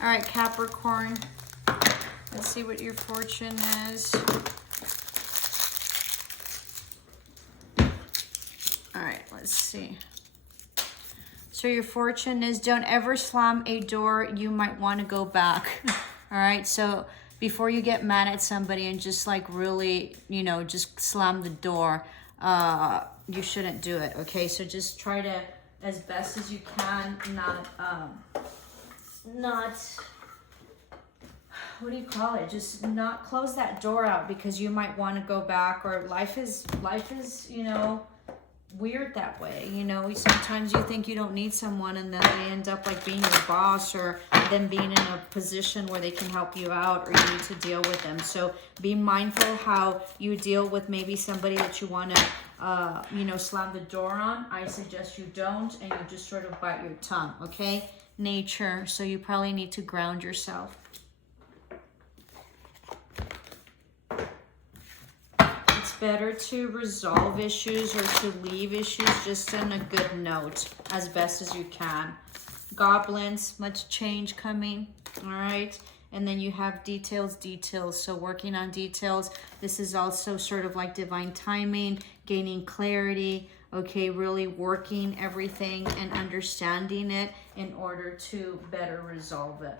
All right, Capricorn. Let's see what your fortune is. All right, let's see. So your fortune is, don't ever slam a door. You might want to go back. All right, so before you get mad at somebody and just like really, you know, just slam the door, you shouldn't do it, okay? So just try to, as best as you can, not, what do you call it? Just not close that door out, because you might want to go back, or life is, you know, weird that way. You know, sometimes you think you don't need someone, and then they end up like being your boss, or them being in a position where they can help you out, or you need to deal with them. So be mindful how you deal with maybe somebody that you want to you know, slam the door on. I suggest you don't, and you just sort of bite your tongue, okay? Nature, so you probably need to ground yourself. It's better to resolve issues or to leave issues just on a good note, as best as you can. Goblins, much change coming, all right? And then you have details. So working on details. This is also sort of like divine timing, gaining clarity, okay? Really working everything and understanding it in order to better resolve it.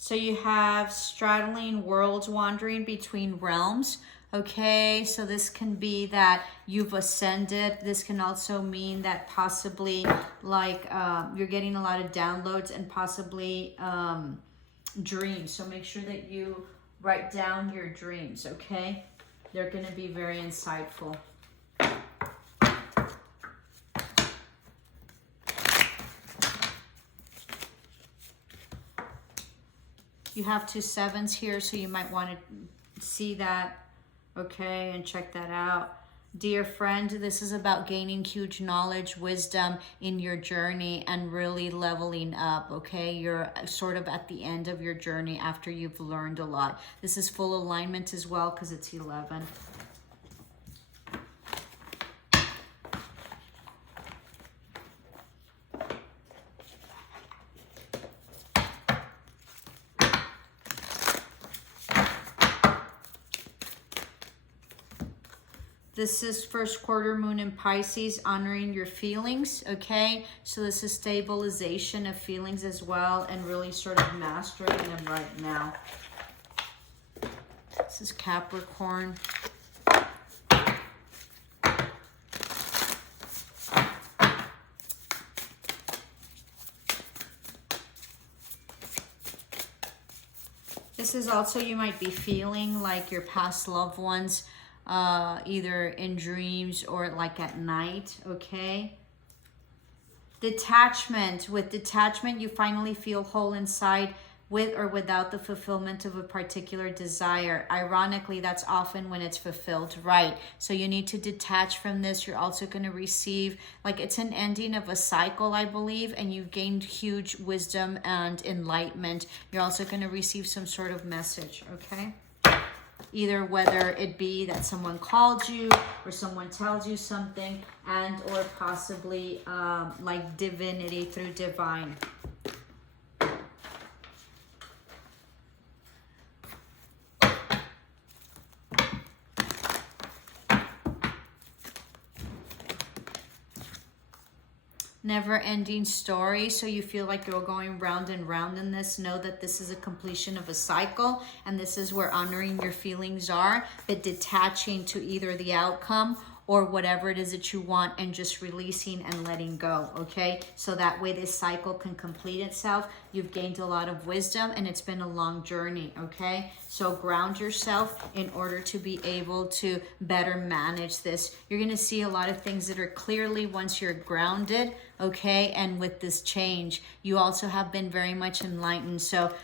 So you have straddling worlds, wandering between realms. Okay, so this can be that you've ascended. This can also mean that possibly like you're getting a lot of downloads and possibly dreams. So make sure that you write down your dreams, okay? They're going to be very insightful. You have 2 sevens here, so you might want to see that, okay, and check that out. Dear friend, this is about gaining huge knowledge, wisdom in your journey and really leveling up, okay? You're sort of at the end of your journey after you've learned a lot. This is full alignment as well because it's 11. This is first quarter moon in Pisces, honoring your feelings, okay? So this is stabilization of feelings as well, and really sort of mastering them right now. This is Capricorn. This is also, you might be feeling like your past loved ones, either in dreams or like at night, okay? Detachment. With detachment, you finally feel whole inside with or without the fulfillment of a particular desire. Ironically, that's often when it's fulfilled, right? So you need to detach from this. You're also going to receive, like it's an ending of a cycle, I believe, and you've gained huge wisdom and enlightenment. You're also going to receive some sort of message, okay? Either whether it be that someone called you or someone tells you something, and or possibly like divinity through divine. Never-ending story, so you feel like you're going round and round in this. Know that this is a completion of a cycle, and this is where honoring your feelings are, but detaching to either the outcome or whatever it is that you want, and just releasing and letting go, okay? So that way this cycle can complete itself. You've gained a lot of wisdom, and it's been a long journey, okay? So ground yourself in order to be able to better manage this. You're gonna see a lot of things that are clearly once you're grounded, okay? And with this change, you also have been very much enlightened. So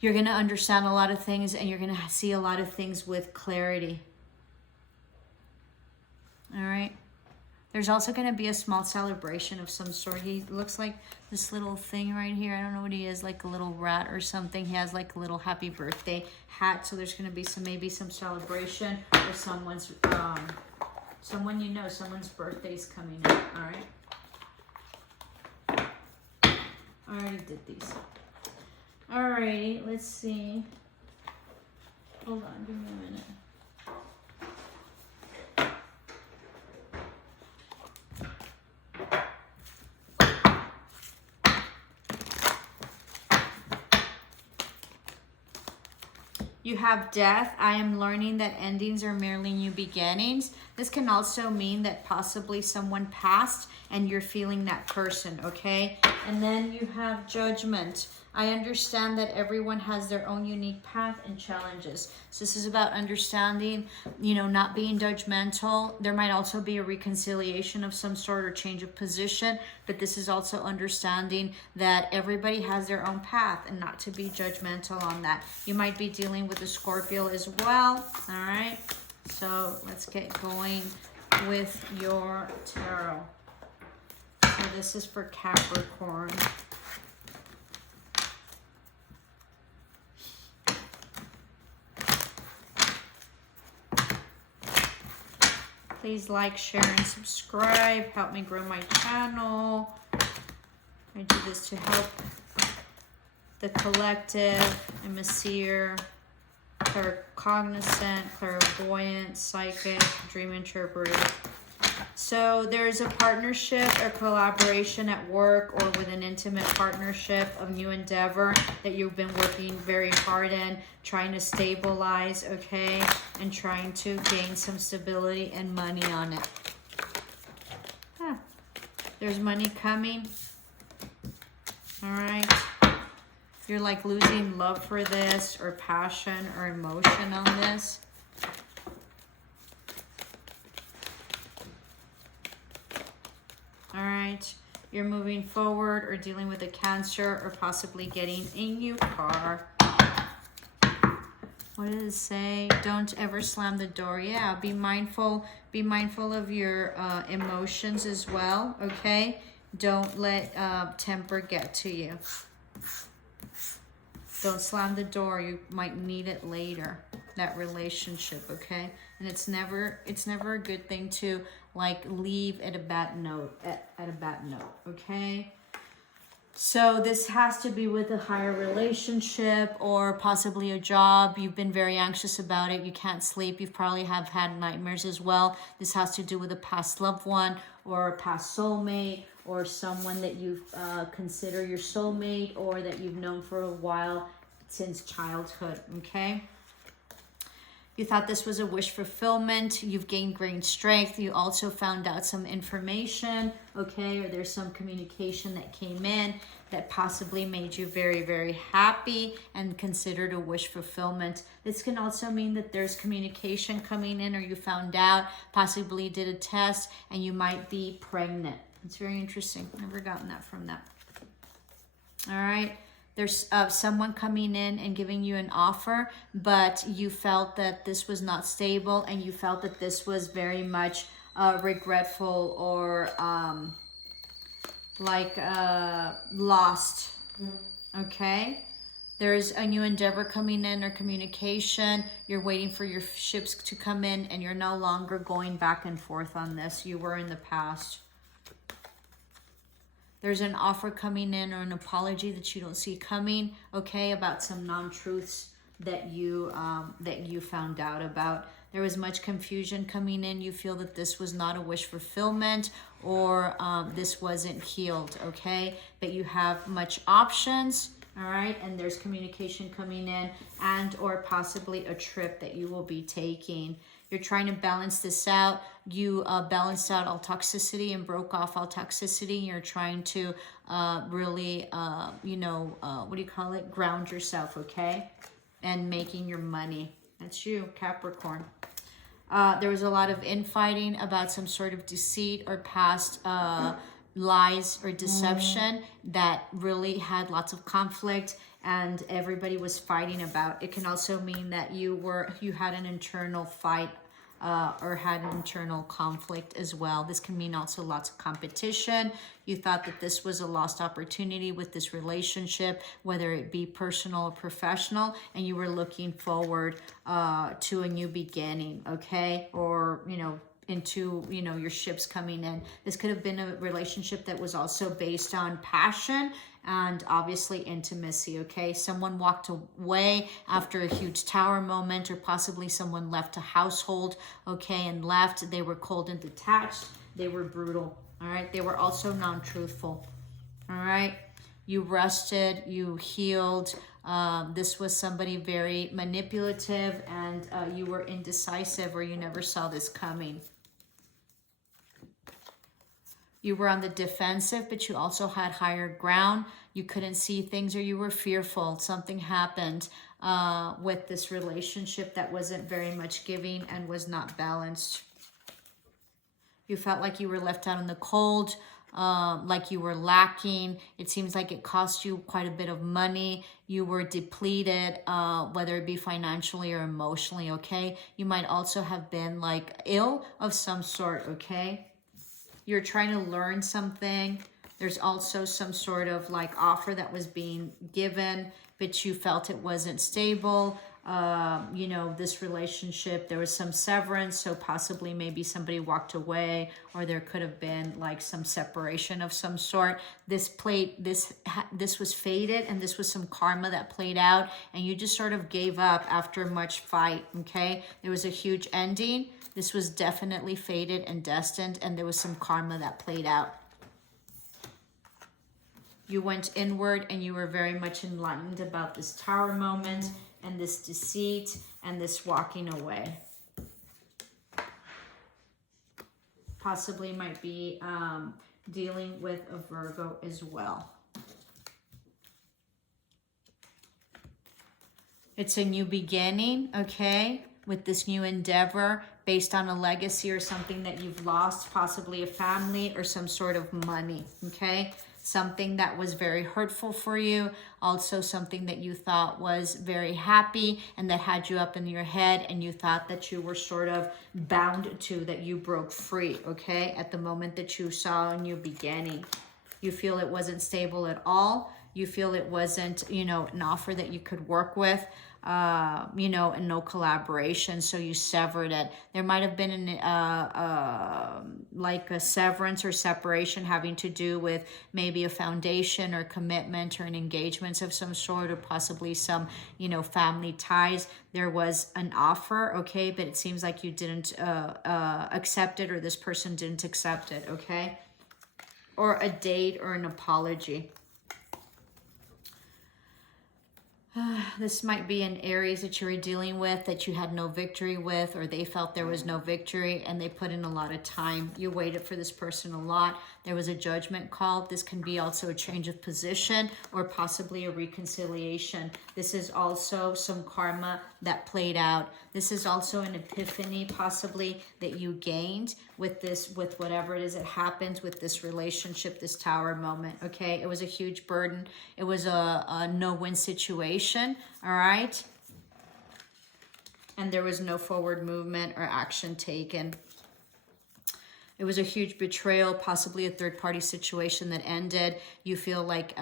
you're gonna understand a lot of things, and you're gonna see a lot of things with clarity. All right. There's also going to be a small celebration of some sort. He looks like this little thing right here. I don't know what he is, like a little rat or something. He has like a little happy birthday hat. So there's going to be maybe some celebration or someone's, someone you know, someone's birthday's coming up. All right. I already did these. All righty, let's see. Hold on, give me a minute. You have death. I am learning that endings are merely new beginnings. This can also mean that possibly someone passed and you're feeling that person, okay? And then you have judgment. I understand that everyone has their own unique path and challenges. So this is about understanding, you know, not being judgmental. There might also be a reconciliation of some sort or change of position, but this is also understanding that everybody has their own path and not to be judgmental on that. You might be dealing with a Scorpio as well, all right? So let's get going with your tarot. So this is for Capricorn. Please like, share, and subscribe. Help me grow my channel. I do this to help the collective. I'm a seer, claircognizant, clairvoyant, psychic, dream interpreter. So there's a partnership or collaboration at work or with an intimate partnership of new endeavor that you've been working very hard in, trying to stabilize, okay, and trying to gain some stability and money on it. There's money coming. All right. You're like losing love for this or passion or emotion on this. All right, you're moving forward or dealing with a Cancer or possibly getting a new car. What does it say? Don't ever slam the door. Yeah, be mindful of your emotions as well, okay? Don't let temper get to you. Don't slam the door. You might need it later, that relationship, okay? And it's never a good thing to like leave at a bad note, at a bad note, okay? So this has to be with a higher relationship or possibly a job. You've been very anxious about it. You can't sleep. You probably have had nightmares as well. This has to do with a past loved one or a past soulmate or someone that you consider your soulmate or that you've known for a while since childhood, okay? You thought this was a wish fulfillment. You've gained great strength. You also found out some information, okay? Or there's some communication that came in that possibly made you very, very happy and considered a wish fulfillment. This can also mean that there's communication coming in or you found out, possibly did a test, and you might be pregnant. It's very interesting. Never gotten that from that. All right. There's someone coming in and giving you an offer, but you felt that this was not stable and you felt that this was very much regretful or lost, okay? There's a new endeavor coming in or communication. You're waiting for your ships to come in and you're no longer going back and forth on this. You were in the past. There's an offer coming in or an apology that you don't see coming, okay, about some non-truths that you found out about. There was much confusion coming in. You feel that this was not a wish fulfillment or this wasn't healed, okay? But you have much options, all right? And there's communication coming in and or possibly a trip that you will be taking. You're trying to balance this out. You balanced out all toxicity and broke off all toxicity. You're trying to really, what do you call it? Ground yourself, okay? And making your money. That's you, Capricorn. There was a lot of infighting about some sort of deceit or past lies or deception that really had lots of conflict and everybody was fighting about. It can also mean that you had an internal fight or had an internal conflict as well. This can mean also lots of competition. You thought that this was a lost opportunity with this relationship, whether it be personal or professional, and you were looking forward to a new beginning, okay? Or, you know, into, you know, your ships coming in. This could have been a relationship that was also based on passion and obviously intimacy, okay? Someone walked away after a huge tower moment, or possibly someone left a household, okay, and left. They were cold and detached. They were brutal, all right? They were also non-truthful, all right? You rested, you healed. This was somebody very manipulative, and you were indecisive, or you never saw this coming. You were on the defensive, but you also had higher ground. You couldn't see things, or you were fearful. Something happened with this relationship that wasn't very much giving and was not balanced. You felt like you were left out in the cold, like you were lacking. It seems like it cost you quite a bit of money. You were depleted, whether it be financially or emotionally, okay? You might also have been like ill of some sort, okay? You're trying to learn something. There's also some sort of like offer that was being given, but you felt it wasn't stable. You know, this relationship, there was some severance, so possibly maybe somebody walked away, or there could have been like some separation of some sort. This was fated, and this was some karma that played out, and you just sort of gave up after much fight, okay? There was a huge ending. This was definitely fated and destined, and there was some karma that played out. You went inward, and you were very much enlightened about this tower moment and this deceit and this walking away. Possibly might be dealing with a Virgo as well. It's a new beginning, okay? With this new endeavor based on a legacy or something that you've lost, possibly a family or some sort of money, okay? Something that was very hurtful for you, also something that you thought was very happy and that had you up in your head, and you thought that you were sort of bound to, that you broke free, okay? At the moment that you saw a new beginning. You feel it wasn't stable at all. You feel it wasn't, you know, an offer that you could work with. You know, and no collaboration, so you severed it. There might have been like a severance or separation having to do with maybe a foundation or commitment or an engagement of some sort, or possibly some, you know, family ties. There was an offer, okay, but it seems like you didn't accept it, or this person didn't accept it, okay? Or a date or an apology. This might be in areas that you were dealing with that you had no victory with, or they felt there was no victory and they put in a lot of time. You waited for this person a lot. There was a judgment call. This can be also a change of position or possibly a reconciliation. This is also some karma that played out. This is also an epiphany possibly that you gained with this, with whatever it is that happens with this relationship, this tower moment, okay? It was a huge burden. It was a no-win situation, all right? And there was no forward movement or action taken. It was a huge betrayal, possibly a third-party situation that ended. You feel like,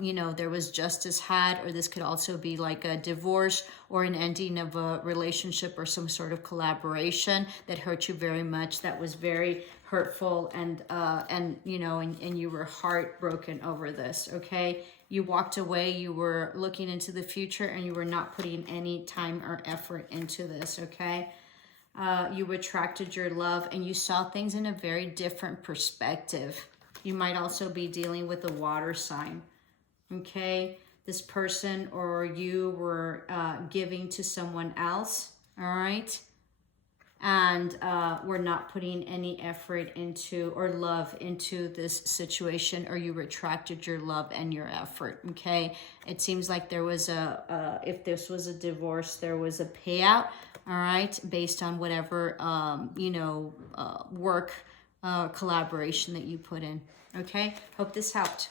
you know, there was justice had, or this could also be like a divorce or an ending of a relationship or some sort of collaboration that hurt you very much, that was very hurtful, and you know, and you were heartbroken over this, okay? You walked away, you were looking into the future, and you were not putting any time or effort into this, okay? You attracted your love, and you saw things in a very different perspective. You might also be dealing with a water sign, okay? This person or you were giving to someone else, all right? And we're not putting any effort into or love into this situation, or you retracted your love and your effort, okay? It seems like there was if this was a divorce, there was a payout, all right, based on whatever, you know, work, collaboration that you put in, okay? Hope this helped.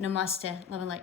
Namaste. Love and light.